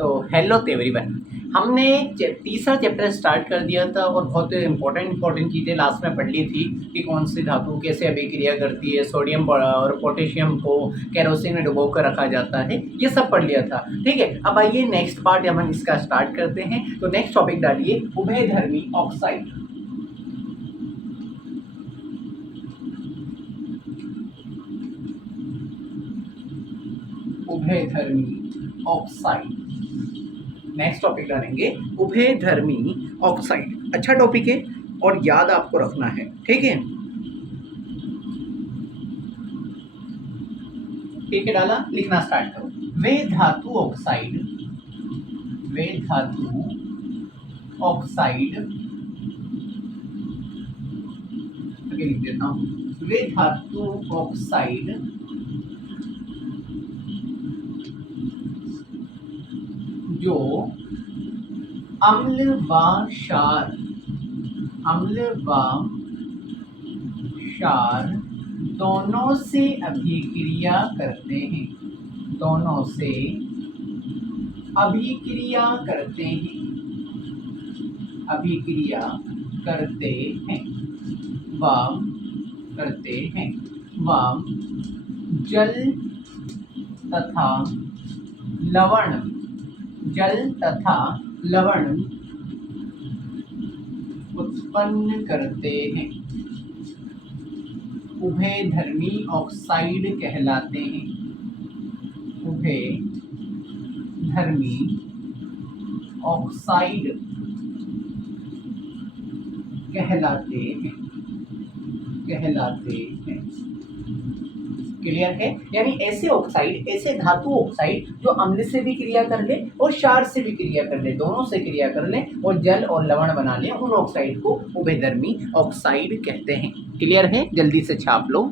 तो हेलो तो एवरीवन, हमने तीसरा चैप्टर स्टार्ट कर दिया था और बहुत इंपॉर्टेंट चीज़ें लास्ट में पढ़ ली थी कि कौन सी धातु कैसे अभिक्रिया करती है, सोडियम और पोटेशियम को केरोसिन में डुबो कर रखा जाता है, ये सब पढ़ लिया था। ठीक है, अब आइए नेक्स्ट पार्ट हम इसका स्टार्ट करते हैं। तो नेक्स्ट टॉपिक डालिए उभयधर्मी ऑक्साइड। उभयधर्मी ऑक्साइड, नेक्स्ट टॉपिक डालेंगे उभयधर्मी ऑक्साइड। अच्छा टॉपिक है और याद आपको रखना है, ठीक है। ठीक है, डाला, लिखना स्टार्ट करो। वे धातु ऑक्साइड, वे धातु ऑक्साइड, आगे लिख देता हूं, वे धातु ऑक्साइड जो अम्ल व क्षार, अम्ल व क्षार दोनों से अभिक्रिया करते हैं, दोनों से अभिक्रिया करते हैं, अभिक्रिया करते हैं व करते हैं व जल तथा लवण, जल तथा लवण उत्पन्न करते हैं, उभयधर्मी ऑक्साइड कहलाते हैं, उभयधर्मी ऑक्साइड कहलाते हैं, कहलाते हैं। क्लियर है? यानी ऐसे ऑक्साइड, ऐसे धातु ऑक्साइड जो अम्ल से भी क्रिया कर ले और क्षार से भी क्रिया कर ले, दोनों से क्रिया कर ले और जल और लवण बना ले, उन ऑक्साइड को उभयधर्मी ऑक्साइड कहते हैं। क्लियर है? जल्दी से छाप लो।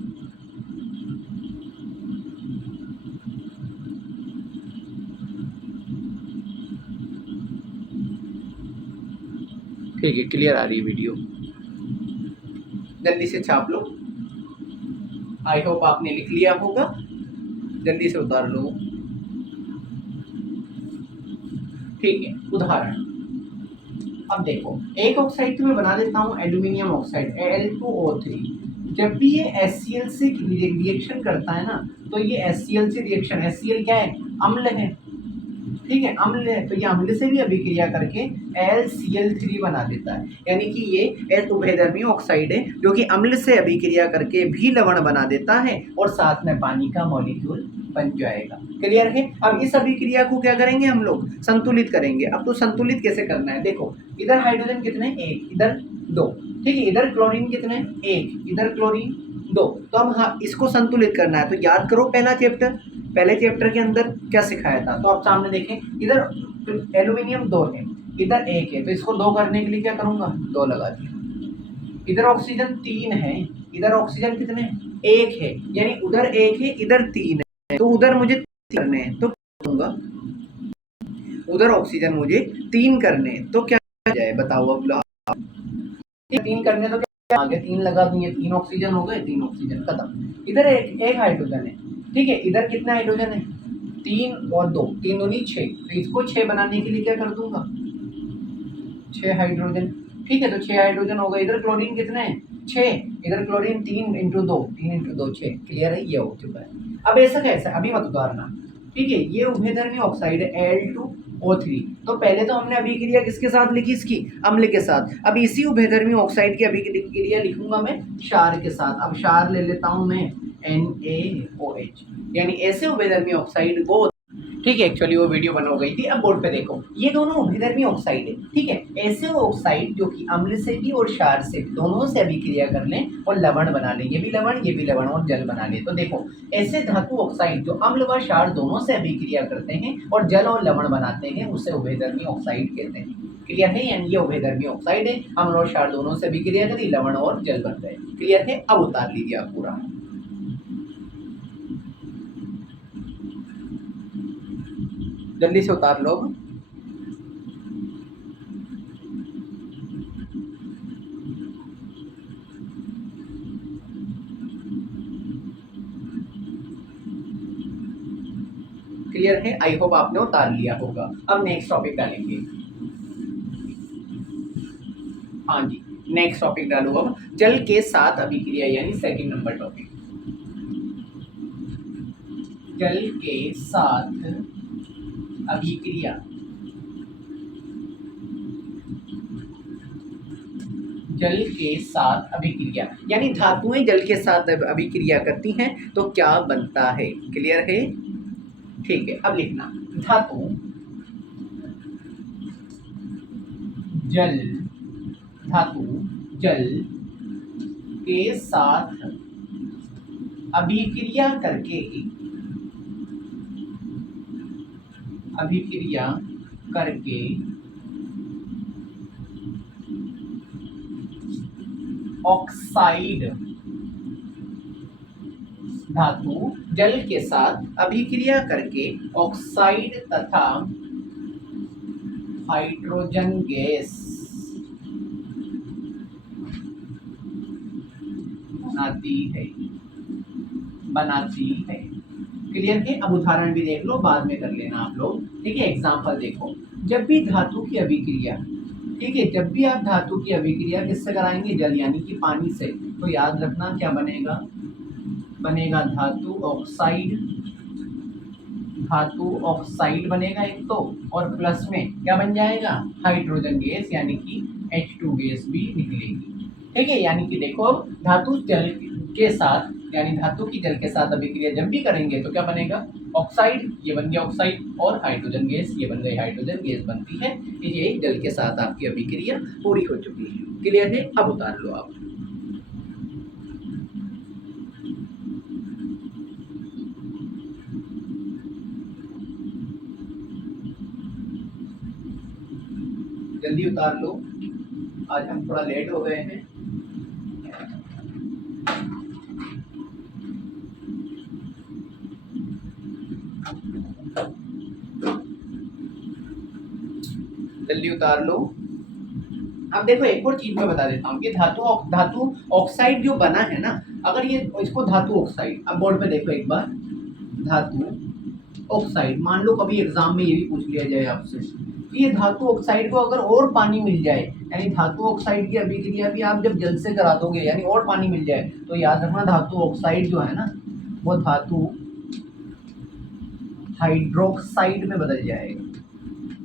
ठीक है, क्लियर आ रही है वीडियो, जल्दी से छाप लो। आई होप आपने लिख लिया होगा, जल्दी से उतार लो। ठीक है, उदाहरण अब देखो, एक ऑक्साइड तो मैं बना देता हूँ एल्यूमिनियम ऑक्साइड Al2O3। जब भी ये HCl से रिएक्शन करता है ना, तो ये HCl से रिएक्शन, HCl क्या है? अम्ल है, ठीक है, अम्ल है, तो ये अम्ल से भी अभिक्रिया करके LCl3 बना देता है। यानी कि ये उभयधर्मी ऑक्साइड है जो कि अम्ल से अभिक्रिया करके भी लवण बना देता है और साथ में पानी का मॉलिक्यूल बन जाएगा। क्लियर है? अब इस अभिक्रिया को क्या करेंगे हम लोग? संतुलित करेंगे। अब तो संतुलित कैसे करना है? देखो, इधर हाइड्रोजन कितने? एक, इधर दो, ठीक है, इधर क्लोरीन कितने? एक, इधर क्लोरीन दो। तो अब हाँ, इसको संतुलित करना है। तो याद करो पहला चैप्टर, पहले चैप्टर के अंदर क्या सिखाया था। तो आप सामने देखें, इधर एल्यूमिनियम 2 है, इधर 1 है, तो इसको 2 करने के लिए क्या करूंगा? 2 लगा दिया। इधर ऑक्सीजन 3 है, इधर ऑक्सीजन कितने? 1 है, यानी उधर 1 है, इधर 3 है, तो उधर मुझे 3 करने हैं, तो करूंगा उधर ऑक्सीजन मुझे 3 करने हैं, तो क्या जाए बताओ अब? 3 करने तो क्या, आगे 3 लगा दिए, 3 ऑक्सीजन हो गए, 3 ऑक्सीजन खत्म। इधर एक हाइड्रोजन है, ठीक है, इधर कितना हाइड्रोजन है? 3 और 2, 3 दूनी 6, तो इसको 6 बनाने के लिए क्या कर दूंगा? 6 हाइड्रोजन, ठीक है, तो 6 हाइड्रोजन हो गए। इधर क्लोरीन कितने हैं? 6, इधर क्लोरीन 3 इंटू 2, 3 इंटू 2 6। क्लियर है? ये हो चुका है। अब ऐसा कैसा, अभी मत उतारना, ठीक है। ये उभयधर्मी ऑक्साइड है Al2O3। तो पहले तो हमने अभिक्रिया किसके साथ लिखी? इसकी अम्ल के साथ। अब इसी उभयधर्मी ऑक्साइड की अभिक्रिया लिखूंगा मैं क्षार के साथ। अब क्षार ले लेता हूं मैं NaOH, यानी ऐसे उभयधर्मी ऑक्साइड को, ठीक है, एक्चुअली वो वीडियो बन हो गई थी। अब बोर्ड पे देखो, ये दोनों उभयधर्मी ऑक्साइड है, ठीक है, ऐसे ऑक्साइड जो कि अम्ल से भी और क्षार से भी, दोनों से अभिक्रिया कर लें और लवण बना लें, ये भी लवण, ये भी लवण और जल बना ले। तो देखो, ऐसे धातु ऑक्साइड जो अम्ल व क्षार दोनों से अभिक्रिया करते हैं और जल और लवण बनाते हैं, उसे उभयधर्मी ऑक्साइड कहते हैं। क्लियर है? यानी ये उभयधर्मी ऑक्साइड है, अम्ल और क्षार दोनों से अभिक्रिया करी, लवण और जल बन गए। क्लियर है? अब उतार लीजिए आप पूरा, जल्दी से उतार लो। क्लियर क्लियर है? आई होप आपने उतार लिया होगा। अब नेक्स्ट टॉपिक डालेंगे। हाँ जी, नेक्स्ट टॉपिक डालो अब, जल के साथ अभिक्रिया, यानी सेकंड नंबर टॉपिक, जल के साथ अभिक्रिया। जल के साथ अभिक्रिया यानी धातुएं जल के साथ अभिक्रिया करती हैं तो क्या बनता है? क्लियर है? ठीक है, अब लिखना, धातु जल, धातु जल के साथ अभिक्रिया करके, अभिक्रिया करके ऑक्साइड, धातु जल के साथ अभिक्रिया करके ऑक्साइड तथा हाइड्रोजन गैस बनाती है। क्लियर है? अब उदाहरण भी देख लो, बाद में कर लेना आप लोग। ठीक है, एग्जांपल देखो, जब भी धातु की अभिक्रिया, ठीक है, जब भी आप धातु की अभिक्रिया किससे कराएंगे? जल यानी कि पानी से, तो याद रखना क्या बनेगा? बनेगा धातु ऑक्साइड, धातु ऑक्साइड बनेगा एक तो, और प्लस में क्या बन जाएगा? हाइड्रोजन गैस यानी कि H2 गैस भी निकलेगी। ठीक है, यानी कि देखो, धातु जल के साथ, यानी धातु की जल के साथ अभिक्रिया जब भी करेंगे तो क्या बनेगा? ऑक्साइड, ये बन गया ऑक्साइड, और हाइड्रोजन गैस, ये बन गई हाइड्रोजन गैस बनती है। ये जल के साथ आपकी अभिक्रिया पूरी हो चुकी है। क्लियर है? अब उतार लो आप। जल्दी उतार लो, आज हम थोड़ा लेट हो गए हैं। जल्दी उतार लो। अब देखो, एक और चीज मैं बता देता हूँ कि धातु ऑक्साइड जो बना है ना, अगर ये इसको धातु ऑक्साइड, अब बोर्ड पे देखो एक बार, धातु ऑक्साइड, मान लो कभी एग्जाम में ये भी पूछ लिया जाए आपसे कि ये धातु ऑक्साइड को अगर और पानी मिल जाए, यानी धातु ऑक्साइड की अभिक्रिया भी आप जब जल से करा दोगे, यानी और पानी मिल जाए, तो याद रखना धातु ऑक्साइड जो है ना, वो धातु हाइड्रोक्साइड में बदल जाएगा।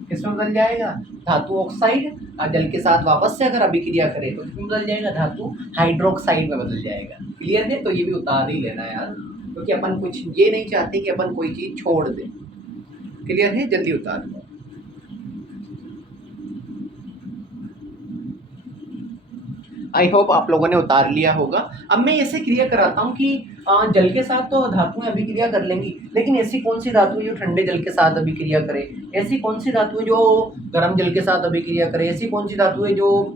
किसमें बदल जाएगा? धातु ऑक्साइड जल के साथ वापस से अगर अभिक्रिया करे तो किसमें बदल जाएगा? धातु हाइड्रोक्साइड में बदल जाएगा। क्लियर है? तो ये भी उतार ही लेना यार, क्योंकि अपन कुछ ये नहीं चाहते कि अपन कोई चीज छोड़ दें। क्लियर है? जल्दी उतार लो। आई होप आप लोगों ने उतार लिया होगा। अब मैं ऐसे क्रिया कराता हूँ कि जल के साथ तो धातुएं अभिक्रिया कर लेंगी, लेकिन ऐसी कौन सी धातु है जो ठंडे जल के साथ अभिक्रिया करे? ऐसी कौन सी धातु है जो गर्म जल के साथ अभिक्रिया करे? ऐसी कौन सी धातु है जो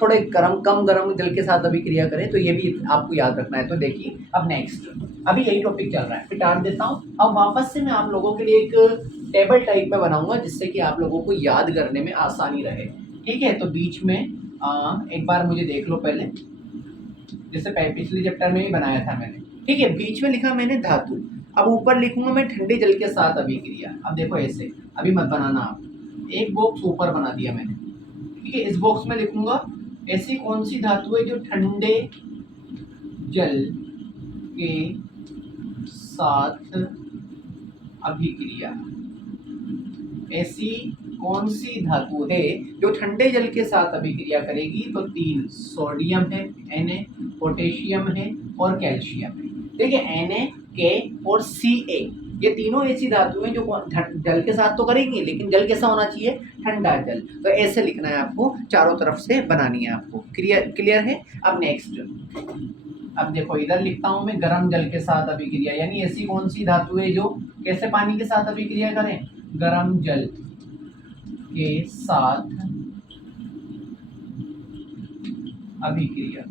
थोड़े कम गर्म जल के साथ अभिक्रिया करे? तो ये भी आपको याद रखना है। तो देखिए, अब नेक्स्ट, अभी यही टॉपिक चल रहा है, मिटा देता हूँ। अब वापस से मैं आप लोगों के लिए एक टेबल टाइप में बनाऊंगा, जिससे कि आप लोगों को याद करने में आसानी रहे। ठीक है, तो बीच में एक बार मुझे देख लो पहले, जैसे पिछले चैप्टर में ही बनाया था मैंने। ठीक है, बीच में लिखा मैंने धातु, अब ऊपर लिखूंगा मैं ठंडे जल के साथ अभिक्रिया। अब देखो ऐसे, अभी मत बनाना आप, एक बॉक्स ऊपर बना दिया मैंने। ठीक है, इस बॉक्स में लिखूंगा ऐसी कौन सी धातु है जो ठंडे जल के साथ अभिक्रिया, ऐसी कौन सी धातु है जो ठंडे जल के साथ अभिक्रिया करेगी? तो 3 सोडियम है, Na, पोटेशियम है और कैल्शियम है। देखिए, Na, K और Ca, ये तीनों ऐसी धातु हैं जो जल के साथ तो करेंगी, लेकिन जल कैसा होना चाहिए? ठंडा जल। तो ऐसे लिखना है आपको, चारों तरफ से बनानी है आपको। क्लियर है? अब नेक्स्ट, अब देखो इधर लिखता हूं मैं गर्म जल के साथ अभिक्रिया, यानी ऐसी कौन सी धातु है जो कैसे पानी के साथ अभिक्रिया करें? गर्म जल के साथ अभिक्रिया।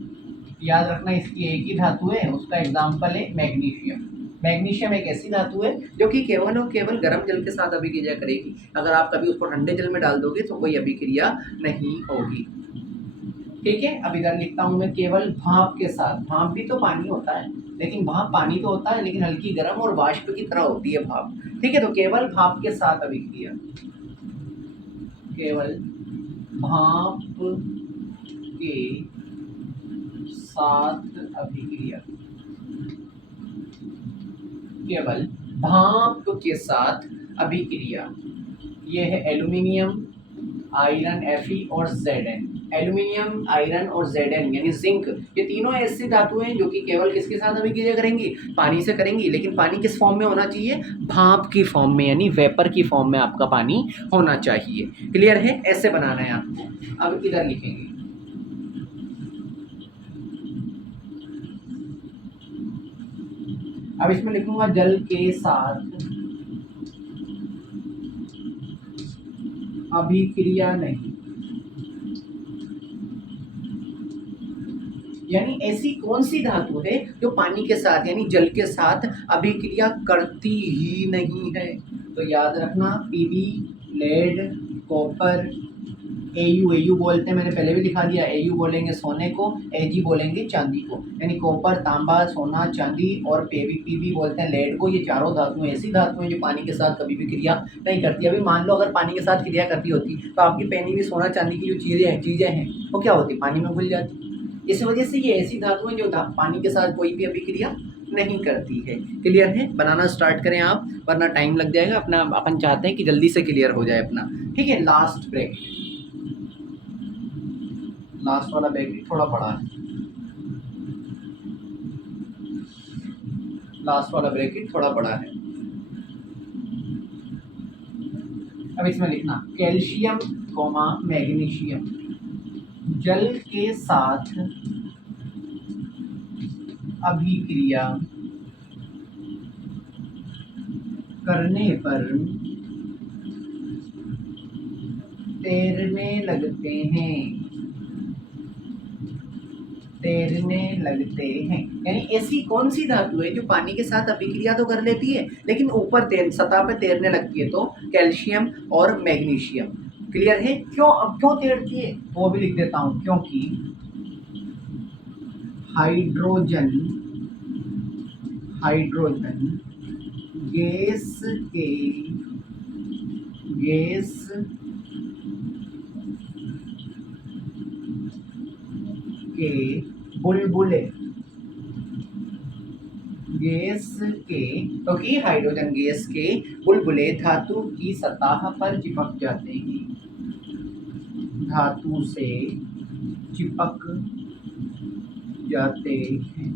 याद रखना, इसकी एक ही धातु है, उसका एग्जाम्पल है मैग्नीशियम। मैग्नीशियम एक ऐसी धातु है जो कि केवल और केवल गर्म जल के साथ अभिक्रिया करेगी। अगर आप कभी उसको ठंडे जल में डाल दोगे तो कोई अभिक्रिया नहीं होगी। ठीक है। अब इधर लिखता हूँ मैं केवल भाप के साथ। भाप भी तो पानी होता है, लेकिन भाप पानी तो होता है लेकिन हल्की गर्म और वाष्प की तरह होती है भाप। ठीक है, तो केवल भाप के साथ अभिक्रिया, केवल भाप के साथ अभिक्रिया, केवल भाप के साथ अभिक्रिया। ये है एल्यूमिनियम, आयरन Fe और Zn। एल्यूमिनियम, आयरन और Zn यानी जिंक, ये तीनों ऐसी धातु हैं जो कि केवल किसके साथ अभिक्रिया करेंगी, पानी से करेंगी। लेकिन पानी किस फॉर्म में होना चाहिए, भाप की फॉर्म में, यानी वेपर की फॉर्म में आपका पानी होना चाहिए। क्लियर है, ऐसे बनाना है आपको। अब इधर लिखेंगे अब इसमें लिखूंगा जल के साथ अभिक्रिया नहीं। यानी ऐसी कौन सी धातु है जो पानी के साथ यानी जल के साथ अभिक्रिया करती ही नहीं है। तो याद रखना पीबी, लेड, कॉपर, एयू बोलते हैं, मैंने पहले भी लिखा दिया। एयू बोलेंगे सोने को, एजी बोलेंगे चांदी को। यानी कॉपर, तांबा, सोना, चांदी और पीबी बोलते हैं लेड को। ये चारों धातुएं ऐसी धातुएं जो पानी के साथ कभी भी क्रिया नहीं करती। अभी मान लो अगर पानी के साथ क्रिया करती होती तो आपकी पहनी हुई सोना चांदी की जो चीज़ें हैं वो क्या होती, पानी में घुल जाती। इस वजह से ये ऐसी धातुएं जो पानी के साथ कोई भी अभिक्रिया नहीं करती है। क्लियर है, बनाना स्टार्ट करें आप, वरना टाइम लग जाएगा अपना। अपन चाहते हैं कि जल्दी से क्लियर हो जाए अपना। ठीक है, लास्ट ब्रैकेट, लास्ट वाला ब्रैकेट थोड़ा बड़ा है, लास्ट वाला ब्रैकेट थोड़ा बड़ा है। अब इसमें लिखना कैल्शियम कोमा मैग्नीशियम जल के साथ अभिक्रिया करने पर तैरने लगते हैं, तैरने लगते हैं। यानी ऐसी कौन सी धातु है जो पानी के साथ अभिक्रिया तो कर लेती है लेकिन ऊपर सतह पे तैरने लगती है, तो कैल्शियम और मैग्नीशियम। क्लियर है, क्यों, अब क्यों तैरती है वो भी लिख देता हूं, क्योंकि हाइड्रोजन गैस के बुलबुले, क्योंकि हाइड्रोजन गैस के बुलबुले धातु की सतह पर चिपक जाते हैं, धातु से चिपक जाते हैं।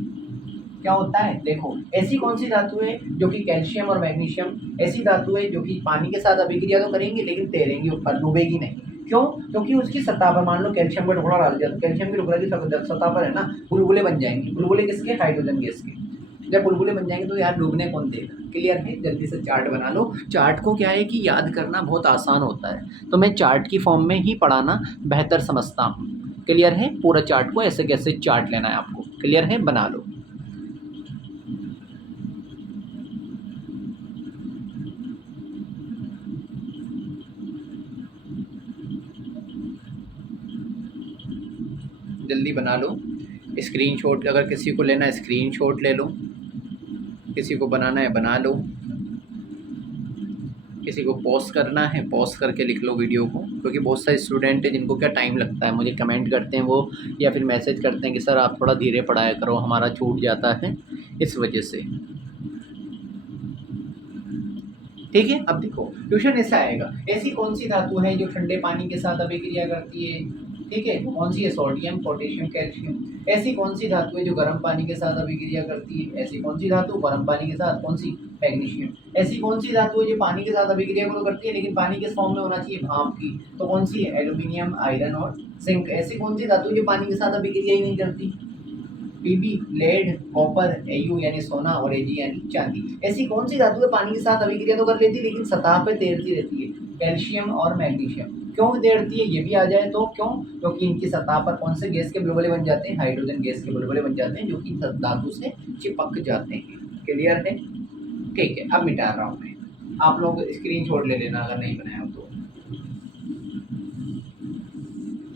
क्या होता है, देखो ऐसी कौन सी धातु है जो कि कैल्शियम और मैग्नीशियम ऐसी धातु है जो कि पानी के साथ अभिक्रिया तो करेंगी लेकिन तैरेंगी ऊपर, डूबेगी नहीं। क्यों, क्योंकि उसकी सतह पर मान लो कैल्शियम का टुकड़ा डाल दिया तो कैल्शियम के टुकड़े की सतह पर है ना बुलबुले बन जाएंगे। बुलबुले किसके, हाइड्रोजन गैस के। जब बुलबुले बन जाएंगे तो यार डूबने कौन देगा। क्लियर है, जल्दी से चार्ट बना लो। चार्ट को क्या है कि याद करना बहुत आसान होता है, तो मैं चार्ट की फॉर्म में ही पढ़ाना बेहतर समझता हूँ। क्लियर है, पूरा चार्ट को ऐसे कैसे चार्ट लेना है आपको। क्लियर है, बना लो। जल्दी बना लो। स्क्रीनशॉट अगर किसी को लेना है स्क्रीनशॉट ले लो, किसी को बनाना है बना लो, किसी को पॉज करना है पॉज करके लिख लो वीडियो को। क्योंकि बहुत सारे स्टूडेंट हैं जिनको क्या टाइम लगता है, मुझे कमेंट करते हैं वो, या फिर मैसेज करते हैं कि सर आप थोड़ा धीरे पढ़ाया करो, हमारा छूट जाता है इस वजह से। ठीक है, अब देखो क्वेश्चन ऐसा आएगा, ऐसी कौन सी धातु है जो ठंडे पानी के साथ अभिक्रिया करती है। ठीक है, कौन सी है, सोडियम, पोटेशियम, कैल्शियम। ऐसी कौन सी धातु है जो गर्म पानी के साथ अभिक्रिया करती है। ऐसी कौन सी धातु गर्म पानी के साथ, कौन सी, मैग्नीशियम। ऐसी कौन सी धातु है जो पानी के साथ अभिक्रिया को तो करती है लेकिन पानी के फॉर्म में होना चाहिए, भाप की, तो कौन सी है, एल्यूमिनियम, आयरन और जिंक। ऐसी कौन सी धातु जो पानी के साथ अभिक्रिया ही नहीं करती, पीबी, लेड, कॉपर, एयू यानी सोना और एजी यानी चांदी। ऐसी कौन सी धातु है पानी के साथ अभिक्रिया तो कर लेती है लेकिन सतह पे तैरती रहती है, कैल्शियम और मैग्नीशियम। क्यों तैरती है ये भी आ जाए तो, क्यों, क्योंकि इनकी सतह पर कौन से गैस के बुलबुले बन जाते हैं, हाइड्रोजन गैस के बुलबुले बन जाते हैं जो कि धातु से चिपक जाते हैं। क्लियर है, ठीक है, अब मिटा रहा हूँ मैं, आप लोग स्क्रीनशॉट ले लेना अगर नहीं बनाया तो।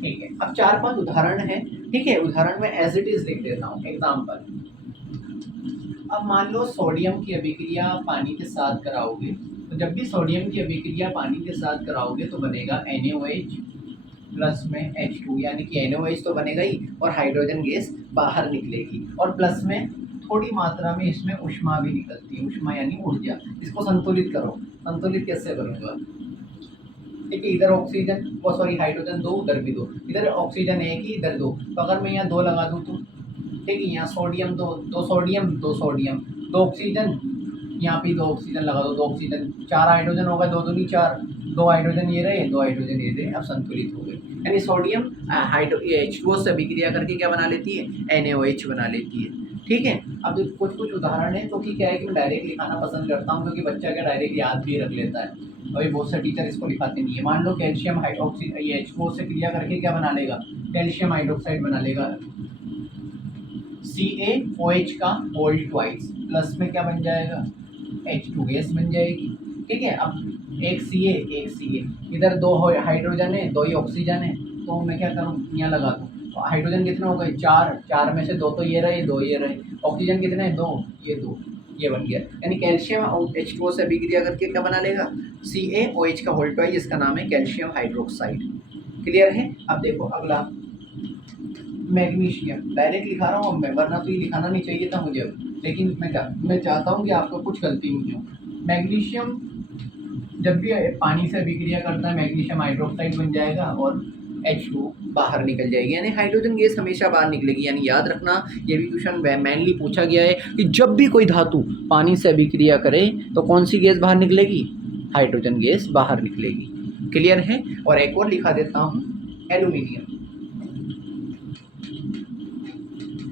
ठीक है, अब 4-5 उदाहरण है, ठीक है। उदाहरण में एज इट इज लिख देता हूँ, एग्जाम्पल। अब मान लो सोडियम की अभिक्रिया पानी के साथ कराओगे, तो जब भी सोडियम की अभिक्रिया पानी के साथ कराओगे तो बनेगा NaOH प्लस में H2, यानी कि NaOH तो बनेगा ही और हाइड्रोजन गैस बाहर निकलेगी, और प्लस में थोड़ी मात्रा में इसमें ऊष्मा भी निकलती है, ऊष्मा यानी ऊर्जा। इसको संतुलित करो, संतुलित कैसे करूँगा, ठीक है। इधर ऑक्सीजन सॉरी हाइड्रोजन 2, उधर भी 2, इधर ऑक्सीजन 1 ही, इधर 2, तो अगर मैं यहाँ 2 लगा दूँ तो ठीक है, यहाँ सोडियम 2, 2 सोडियम 2 सोडियम, 2 ऑक्सीजन, यहाँ पे 2 ऑक्सीजन लगा दो, 2 ऑक्सीजन, 4 हाइड्रोजन होगा, 2 दूनी 4, 2 हाइड्रोजन ये रहे, 2 हाइड्रोजन ये रहे, अब संतुलित हो गए। यानी सोडियम H2O से अभिक्रिया करके क्या बना लेती है, NaOH बना लेती है, ठीक है। अब कुछ कुछ उदाहरण है, क्योंकि क्या है कि मैं डायरेक्ट लिखाना पसंद करता हूँ, क्योंकि बच्चा क्या डायरेक्ट याद भी रख लेता है, अभी बहुत से टीचर इसको लिखाते नहीं है। मान लो कैल्शियम हाइड्रोक्साइड, ये H2O से क्रिया करके क्या बना लेगा, कैल्शियम हाइड्रोक्साइड बना लेगा, CaOH का होल ट्वाइस, प्लस में क्या बन जाएगा, H2 गैस बन जाएगी, ठीक है। अब एक Ca, इधर 2 हाइड्रोजन है, 2 ही ऑक्सीजन है, तो मैं क्या करूँ, यहाँ लगा दूँ, तो हाइड्रोजन कितने हो गए, 4, 4 में से 2 तो ये रहे, 2 ये रहे, ऑक्सीजन कितने हैं, 2, ये 2, ये बन गया। यानी कैल्शियम और H2O से अभिक्रिया करके क्या बना लेगा, CaOH का होल ट्वाइस, जिसका नाम है कैल्शियम हाइड्रोक्साइड। क्लियर है। अब देखो अगला मैग्नीशियम, डायरेक्ट लिखा रहा हूँ मैं, वरना तो ये लिखाना नहीं चाहिए था मुझे, लेकिन मैं चाहता हूँ कि आपको कुछ गलती नहीं हो। मैग्नीशियम जब भी पानी से अभिक्रिया करता है, मैग्नीशियम हाइड्रोक्साइड बन जाएगा और H2 बाहर निकल जाएगी, यानी हाइड्रोजन गैस हमेशा बाहर निकलेगी। यानी याद रखना, ये भी क्वेश्चन मेनली पूछा गया है कि जब भी कोई धातु पानी से अभिक्रिया करे तो कौन सी गैस बाहर निकलेगी, हाइड्रोजन गैस बाहर निकलेगी। क्लियर है। और एक और लिखा देता हूँ, एल्यूमिनियम।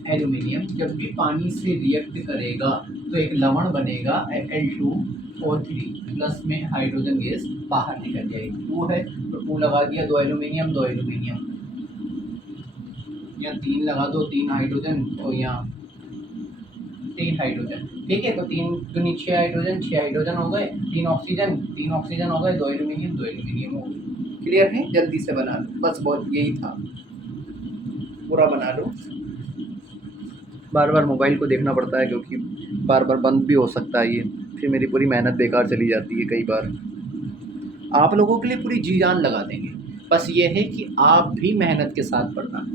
एल्यूमिनियम जब भी पानी से रिएक्ट करेगा तो एक लवण बनेगा Al2O3 प्लस में हाइड्रोजन गैस बाहर निकल जाएगी। 2 है तो 2 लगा दिया, 2 एल्यूमिनियम, 2 एल्यूमिनियम, यहाँ 3 लगा दो, 3 हाइड्रोजन और यहाँ 3 हाइड्रोजन, ठीक है। तो 3 दूनी 6 हाइड्रोजन, 6 हाइड्रोजन हो गए, 3 ऑक्सीजन, 3 ऑक्सीजन हो गए, 2 एल्यूमिनियम, 2 एल्यूमिनियम हो गए। क्लियर है। जल्दी से बना लो, बस बहुत यही था, पूरा बना लो। बार बार मोबाइल को देखना पड़ता है, क्योंकि बार बार बंद भी हो सकता है ये, फिर मेरी पूरी मेहनत बेकार चली जाती है कई बार। आप लोगों के लिए पूरी जी जान लगा देंगे, बस ये है कि आप भी मेहनत के साथ पढ़ना,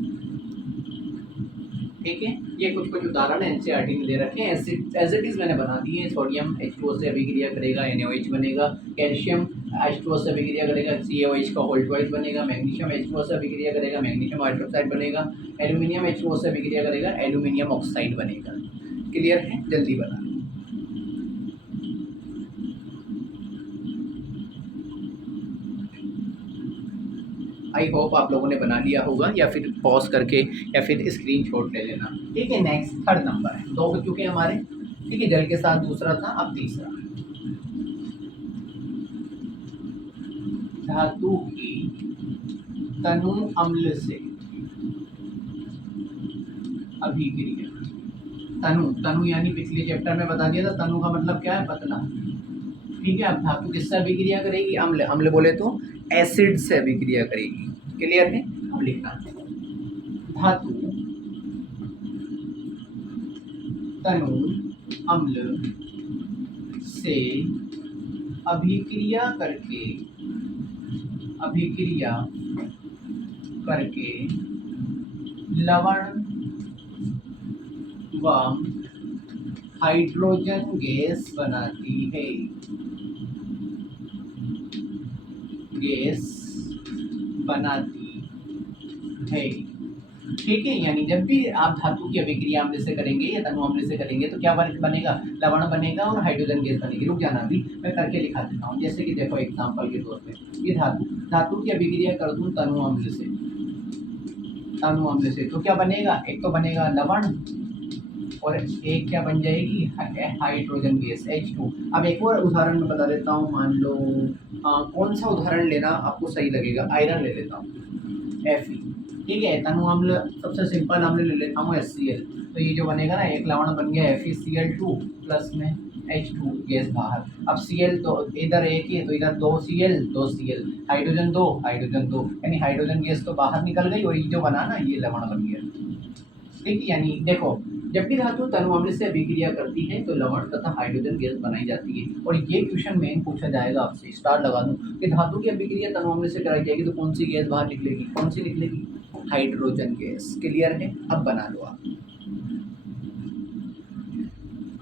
ठीक है। ये कुछ कुछ उदाहरण NCERT में दे रखे हैं, एज इट इज़ मैंने बना दिए हैं। सोडियम H2O से अभिक्रिया करेगा, NaOH बनेगा, कैल्शियम H2O से अभिक्रिया करेगा, CaOH का होल ट्वाइस बनेगा, मैग्नीशियम H2O से अभिक्रिया करेगा, मैग्नीशियम हाइड्रोक्साइड बनेगा, एल्यूमिनियम H2O से अभिक्रिया करेगा, एल्यूमिनियम ऑक्साइड बनेगा। क्लियर है। जल्दी बना। आई होप आप लोगों ने बना लिया होगा, या फिर पॉज करके या फिर स्क्रीनशॉट ले लेना, ठीक है। नेक्स्ट थर्ड नंबर है, 2 हो चुके हैं हमारे, ठीक है। जल के साथ दूसरा था, अब तीसरा, धातु की तनु अम्ल से अभिक्रिया। तनु यानी पिछले चैप्टर में बता दिया था, तनु का मतलब क्या है, पतला, ठीक है। अब धातु किससे अभिक्रिया करेगी, अम्ल, अम्ल बोले तो एसिड से अभिक्रिया करेगी। क्लियर है। अब लिखना, धातु तनु अम्ल से अभिक्रिया करके लवण व हाइड्रोजन गैस बनाती है, ठीक है। यानी जब भी आप धातु की अभिक्रिया अम्ल से करेंगे या तनु अम्ल से करेंगे तो क्या बनेगा, लवण बनेगा और हाइड्रोजन गैस बनेगी। रुक जाना, अभी मैं करके दिखा देता हूँ। जैसे कि देखो एग्जांपल के तौर पे, ये धातु की अभिक्रिया कर दूँ तनु अम्ल से, तो क्या बनेगा, एक तो बनेगा लवण और एक क्या बन जाएगी, हाइड्रोजन गैस H2। अब एक और उदाहरण मैं बता देता हूँ, मान लो कौन सा उदाहरण लेना आपको सही लगेगा, आयरन ले लेता हूँ, Fe, ठीक है। तनु अम्ल सबसे सिंपल अम्ल ले लेता हूँ HCl, तो ये जो बनेगा ना, एक लवण बन गया FeCl2 प्लस में H2 गैस बाहर। अब Cl तो इधर एक ही है तो इधर 2 Cl 2 Cl, हाइड्रोजन 2 हाइड्रोजन 2, यानी हाइड्रोजन गैस तो बाहर निकल गई और ये जो बना ना ये लवण बन गया। ठीक है, यानी देखो जब भी धातु तनु अम्ल से अभिक्रिया करती है तो लवण तथा हाइड्रोजन गैस बनाई जाती है। और ये क्वेश्चन मेन पूछा जाएगा आपसे, स्टार लगा दूं कि धातु की अभिक्रिया तनु अम्ल से कराई जाएगी तो कौन सी गैस बाहर निकलेगी, कौन सी निकलेगी, हाइड्रोजन गैस। क्लियर है, अब बना लो आप।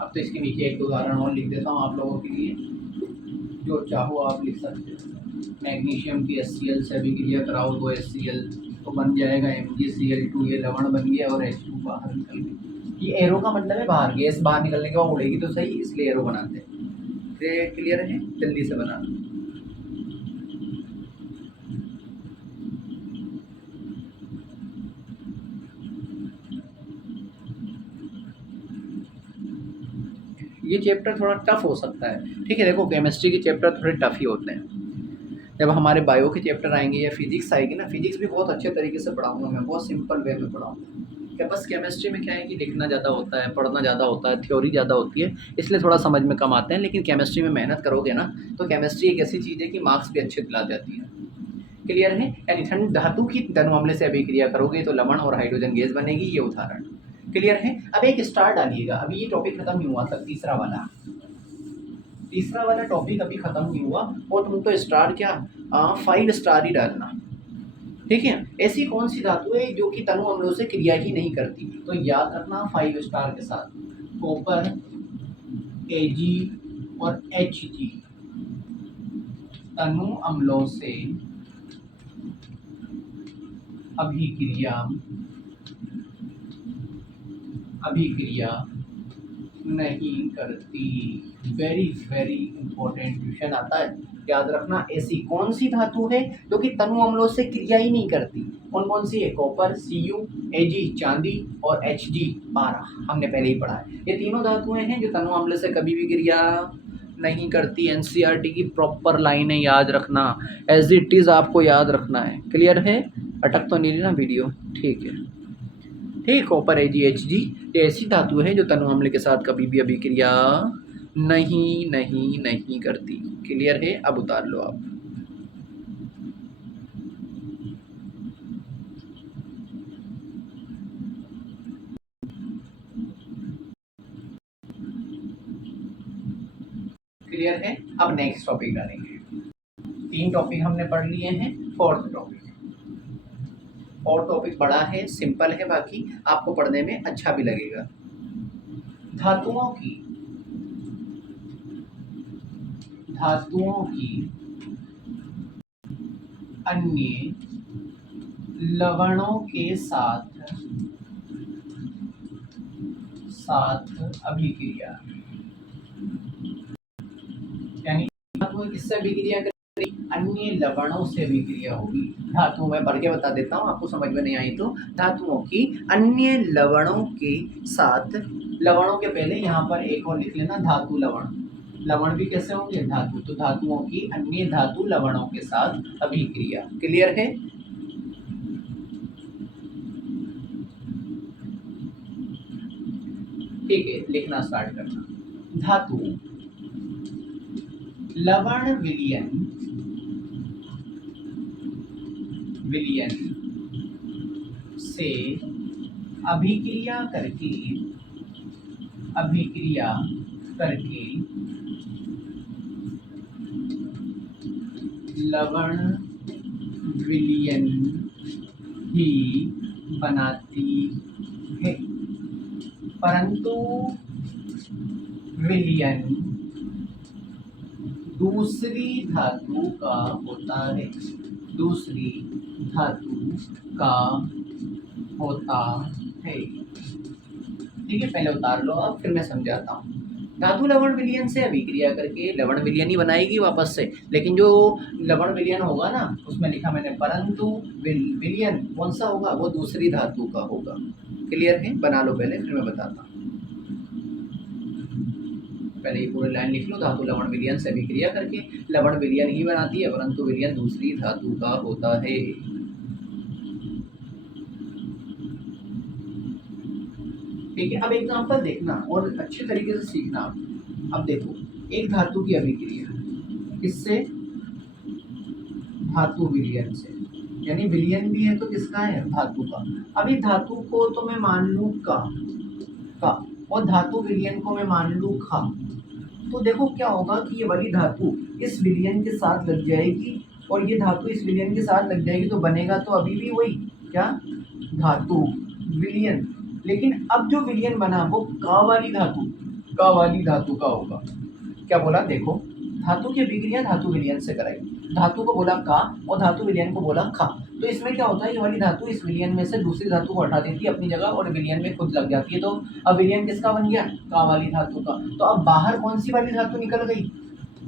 अब तो इसके नीचे एक दो उदाहरण और लिख देता हूँ आप लोगों के लिए, जो चाहो आप लिख सकते हो। मैग्नीशियम की HCl से अभिक्रिया कराओ तो HCl तो बन जाएगा MgCl2, ये लवण बन गया और H2 बाहर निकल गई। ये एरो का मतलब है बाहर, गैस बाहर निकलने के बाद उड़ेगी तो सही, इसलिए एरो बनाते हैं। क्लियर है, जल्दी से बना लो। ये चैप्टर थोड़ा टफ हो सकता है, ठीक है। देखो केमिस्ट्री के चैप्टर थोड़े टफ ही होते हैं। जब हमारे बायो के चैप्टर आएंगे या फिजिक्स आएगी ना, फिजिक्स भी बहुत अच्छे तरीके से पढ़ाऊंगा मैं, बहुत सिंपल वे में पढ़ाऊंगा। क्या बस केमिस्ट्री में क्या है कि लिखना ज़्यादा होता है, पढ़ना ज़्यादा होता है, थ्योरी ज़्यादा होती है, इसलिए थोड़ा समझ में कम आते हैं। लेकिन केमिस्ट्री में मेहनत करोगे ना तो केमिस्ट्री एक ऐसी चीज़ है कि मार्क्स भी अच्छे दिला जाती है। क्लियर है, यानी ठंड धातु की तनु मामले से अभिक्रिया करोगे तो लवण और हाइड्रोजन गैस बनेगी, ये उदाहरण। क्लियर है, अब एक स्टार डालिएगा। अभी ये टॉपिक खत्म नहीं हुआ था, तीसरा वाला टॉपिक अभी खत्म नहीं हुआ और तुम तो स्टार क्या 5 स्टार ही डालना। ठीक है, ऐसी कौन सी धातु है जो कि तनु अम्लों से क्रिया ही नहीं करती, तो याद रखना 5 स्टार के साथ कॉपर, Ag और Hg तनु अम्लों से अभिक्रिया नहीं करती। वेरी वेरी इंपॉर्टेंट क्वेश्चन आता है, याद रखना। ऐसी कौन सी धातु है जो कि तनु अम्लों से क्रिया ही नहीं करती, कौन कौन सी है, कॉपर, Cu, Ag चांदी और Hg पारा, हमने पहले ही पढ़ा है। ये तीनों धातुएं हैं जो तनु अम्ल से कभी भी क्रिया नहीं करती। NCERT की प्रॉपर लाइन है, याद रखना, एज इट इज आपको याद रखना है। क्लियर है, अटक तो नहीं रही ना वीडियो, ठीक है। ठीक, कॉपर, Ag, Hg ये ऐसी धातु है जो तनु अम्ल के साथ कभी भी अभिक्रिया नहीं करती। क्लियर है, अब उतार लो आप। क्लियर है, अब नेक्स्ट टॉपिक डालेंगे। 3 टॉपिक हमने पढ़ लिए हैं, फोर्थ टॉपिक। और टॉपिक बड़ा है, सिंपल है, बाकी आपको पढ़ने में अच्छा भी लगेगा। धातुओं की अन्य लवणों के साथ अभिक्रिया, यानी धातुएं किससे अभिक्रिया करेंगी, अन्य लवणों से अभिक्रिया होगी। धातुओं में पढ़ के बता देता हूँ, आपको समझ में नहीं आई तो, धातुओं की अन्य लवणों के साथ, लवणों के पहले यहाँ पर एक और लिख लेना, धातु लवण। लवण भी कैसे होंगे, धातु, तो धातुओं की अन्य धातु लवणों के साथ अभिक्रिया। क्लियर है, ठीक है, लिखना स्टार्ट करना। धातु लवण विलयन से अभिक्रिया करके लवण विलयन ही बनाती है, परंतु विलयन दूसरी धातु का होता है, ठीक है। पहले उतार लो, अब फिर मैं समझाता हूँ। धातु लवण विलयन से अभिक्रिया करके लवण विलयन ही बनाएगी वापस से, लेकिन जो लवण विलयन होगा ना उसमें लिखा मैंने परंतु विलयन कौन सा होगा, वो दूसरी धातु का होगा। क्लियर है, बना लो पहले फिर मैं बताता हूँ। पहले ये पूरी लाइन लिख लो, धातु लवण विलयन से अभिक्रिया करके लवण विलयन ही बनाती है, परंतु विलयन दूसरी धातु का होता है। ठीक है, अब एग्जांपल देखना और अच्छे तरीके से सीखना। अब देखो, एक धातु की अभिक्रिया किससे, धातु विलयन से, यानी विलयन भी है तो किसका है, धातु का। अभी धातु को तो मैं मान लूँ का और धातु विलयन को मैं मान लूँ खा, तो देखो क्या होगा कि ये वाली धातु इस विलयन के साथ लग जाएगी और ये धातु इस विलयन के साथ लग जाएगी, तो बनेगा तो अभी भी वही क्या, धातु विलयन। लेकिन अब जो विलयन बना वो का वाली धातु का होगा। क्या बोला, देखो धातु की अभिक्रिया धातु विलयन से कराई, धातु को बोला का और धातु विलयन को बोला खा, तो इसमें क्या होता है, ये वाली धातु इस विलयन में से दूसरी धातु को हटा देती है अपनी जगह और विलयन में खुद लग जाती है, तो अब विलयन किसका बन गया, का वाली धातु का। तो अब बाहर कौन सी वाली धातु निकल गई,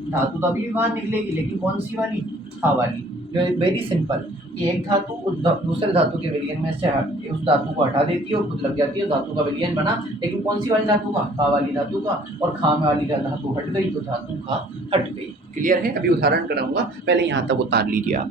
धातु तो अभी भी बाहर निकलेगी लेकिन कौन सी वाली, का वाली। जो वेरी सिंपल, कि एक धातु दूसरे धातु के विलयन में से उस धातु को हटा देती है और खुद लग जाती है, धातु का विलयन बना, लेकिन कौन सी वाली धातु का, का वाली धातु का, और खा वाली धातु हट गई तो धातु का हट गई। क्लियर है, अभी उदाहरण कराऊंगा, पहले यहाँ तक उतार लीजिए आप।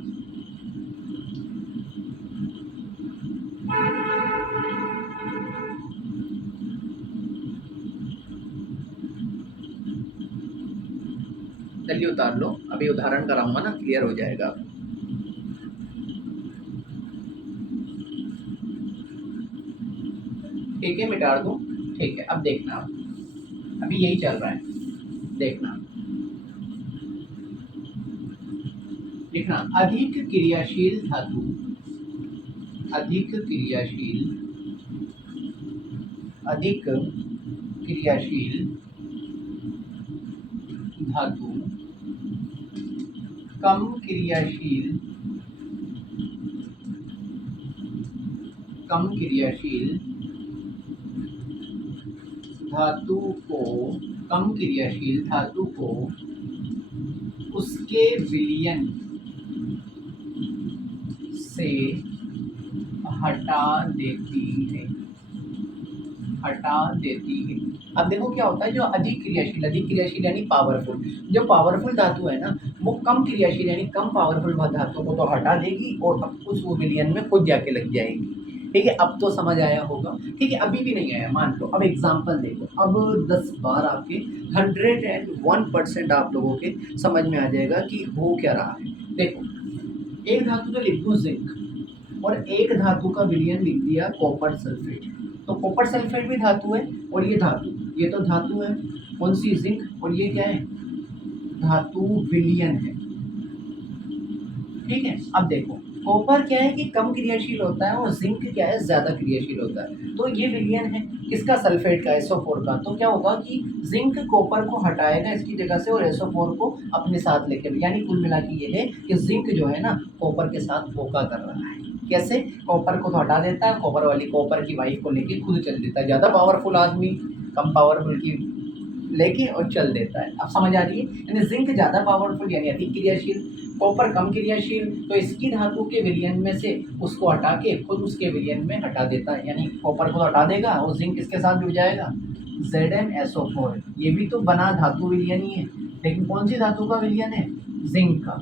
चलिए उतार लो, अभी उदाहरण कराऊंगा ना, क्लियर हो जाएगा। ठीक है, मिटा दूं, ठीक है। अब देखना, अभी यही चल रहा है, देखना देखना, अधिक क्रियाशील धातु, अधिक क्रियाशील धातु कम क्रियाशील धातु को उसके विलयन से हटा देती है। अब देखो क्या होता है, जो अधिक क्रियाशील यानी पावरफुल, जो पावरफुल धातु है ना वो कम क्रियाशील यानी कम पावरफुल धातु को तो हटा देगी और अब उस विलयन में खुद जाके लग जाएगी। ठीक है, अब तो समझ आया होगा। ठीक है, अभी भी नहीं आया मान लो, अब एग्जांपल देखो, अब 10 बार आपके 101% आप लोगों के समझ में आ जाएगा कि हो क्या रहा है। देखो, एक धातु तो लिख दूँ जिंक और एक धातु का विलयन लिख दिया कॉपर सल्फेट, तो कॉपर सल्फेट भी धातु है और ये तो धातु है, कौन सी, जिंक, और ये क्या है, धातु विलयन है। ठीक है, अब देखो कॉपर क्या है कि कम क्रियाशील होता है और जिंक क्या है, ज्यादा क्रियाशील होता है, तो ये विलयन है किसका, सल्फेट का, SO4 का। तो क्या होगा कि जिंक कॉपर को हटाएगा इसकी जगह से और SO4 को अपने साथ लेके, यानी कुल मिला के ये है कि जिंक जो है ना कॉपर के साथ धोखा कर रहा है। कैसे, कॉपर को तो हटा देता है, कॉपर की वाइफ को लेके खुद चल देता है, ज़्यादा पावरफुल आदमी कम पावरफुल की लेके और चल देता है। अब समझ आ रही है, यानी जिंक ज़्यादा पावरफुल यानी अधिक क्रियाशील, कॉपर कम क्रियाशील, तो इसकी धातु के विलयन में से उसको हटा के खुद उसके विलयन में हटा देता है, यानी कॉपर को हटा देगा और जिंक इसके साथ जुड़ जाएगा, ZnSO4। ये भी तो बना धातु विलयन ही है, लेकिन कौन सी धातु का विलयन है, जिंक का,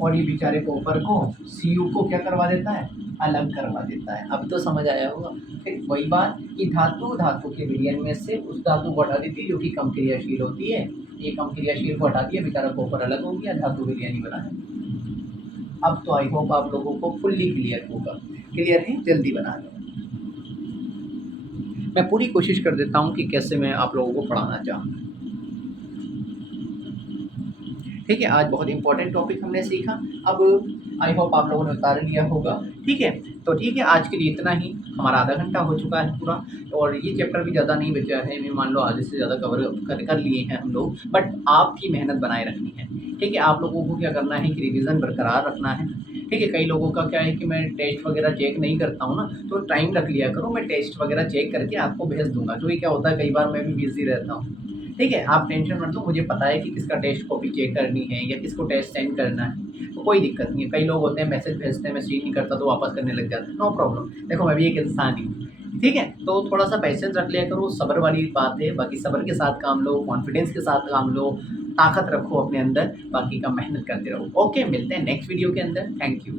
और ये बेचारे कॉपर को Cu को क्या करवा देता है, अलग करवा देता है। अब तो समझ आया होगा। फिर वही बात कि धातु के विलयन में से उस धातु को हटा देती है जो कि कम क्रियाशील होती है, ये कम क्रियाशील को हटा दिया, बेचारा कॉपर अलग हो गया, धातु विलयन ही बना है। अब तो आई होप आप लोगों को फुल्ली क्लियर होगा। क्लियर है, जल्दी बना लो। मैं पूरी कोशिश कर देता हूँ कि कैसे मैं आप लोगों को पढ़ाना चाहूँ। ठीक है, आज बहुत इंपॉर्टेंट टॉपिक हमने सीखा, अब आई होप आप लोगों ने उतार लिया होगा। ठीक है, तो ठीक है, आज के लिए इतना ही, हमारा आधा घंटा हो चुका है पूरा, और ये चैप्टर भी ज़्यादा नहीं बचा है, मैं मान लो आधे से ज़्यादा कवर कर लिए हैं हम लोग, बट आपकी मेहनत बनाए रखनी है। ठीक है, आप लोगों को क्या करना है कि रिवीजन बरकरार रखना है। ठीक है, कई लोगों का क्या है कि मैं टेस्ट वगैरह चेक नहीं करता हूँ ना, तो टाइम रख लिया करो, मैं टेस्ट वगैरह चेक करके आपको भेज दूंगा, क्योंकि क्या होता है कई बार मैं भी बिजी रहता हूँ। ठीक है, आप टेंशन मत लो, मुझे पता है कि किसका टेस्ट कॉपी चेक करनी है या किसको टेस्ट सेंड करना है, तो कोई दिक्कत नहीं है। कई लोग होते हैं मैसेज भेजते हैं, मैं सीन नहीं करता तो वापस करने लग जाते हैं, नो प्रॉब्लम। देखो मैं भी एक इंसान ही हूँ। ठीक है, तो थोड़ा सा पेशेंस रख लिया करो, सब्र वाली बात है, बाकी सब्र के साथ काम लो, कॉन्फिडेंस के साथ काम लो, ताकत रखो अपने अंदर, बाकी का मेहनत करते रहो। ओके, मिलते हैं नेक्स्ट वीडियो के अंदर। Thank you.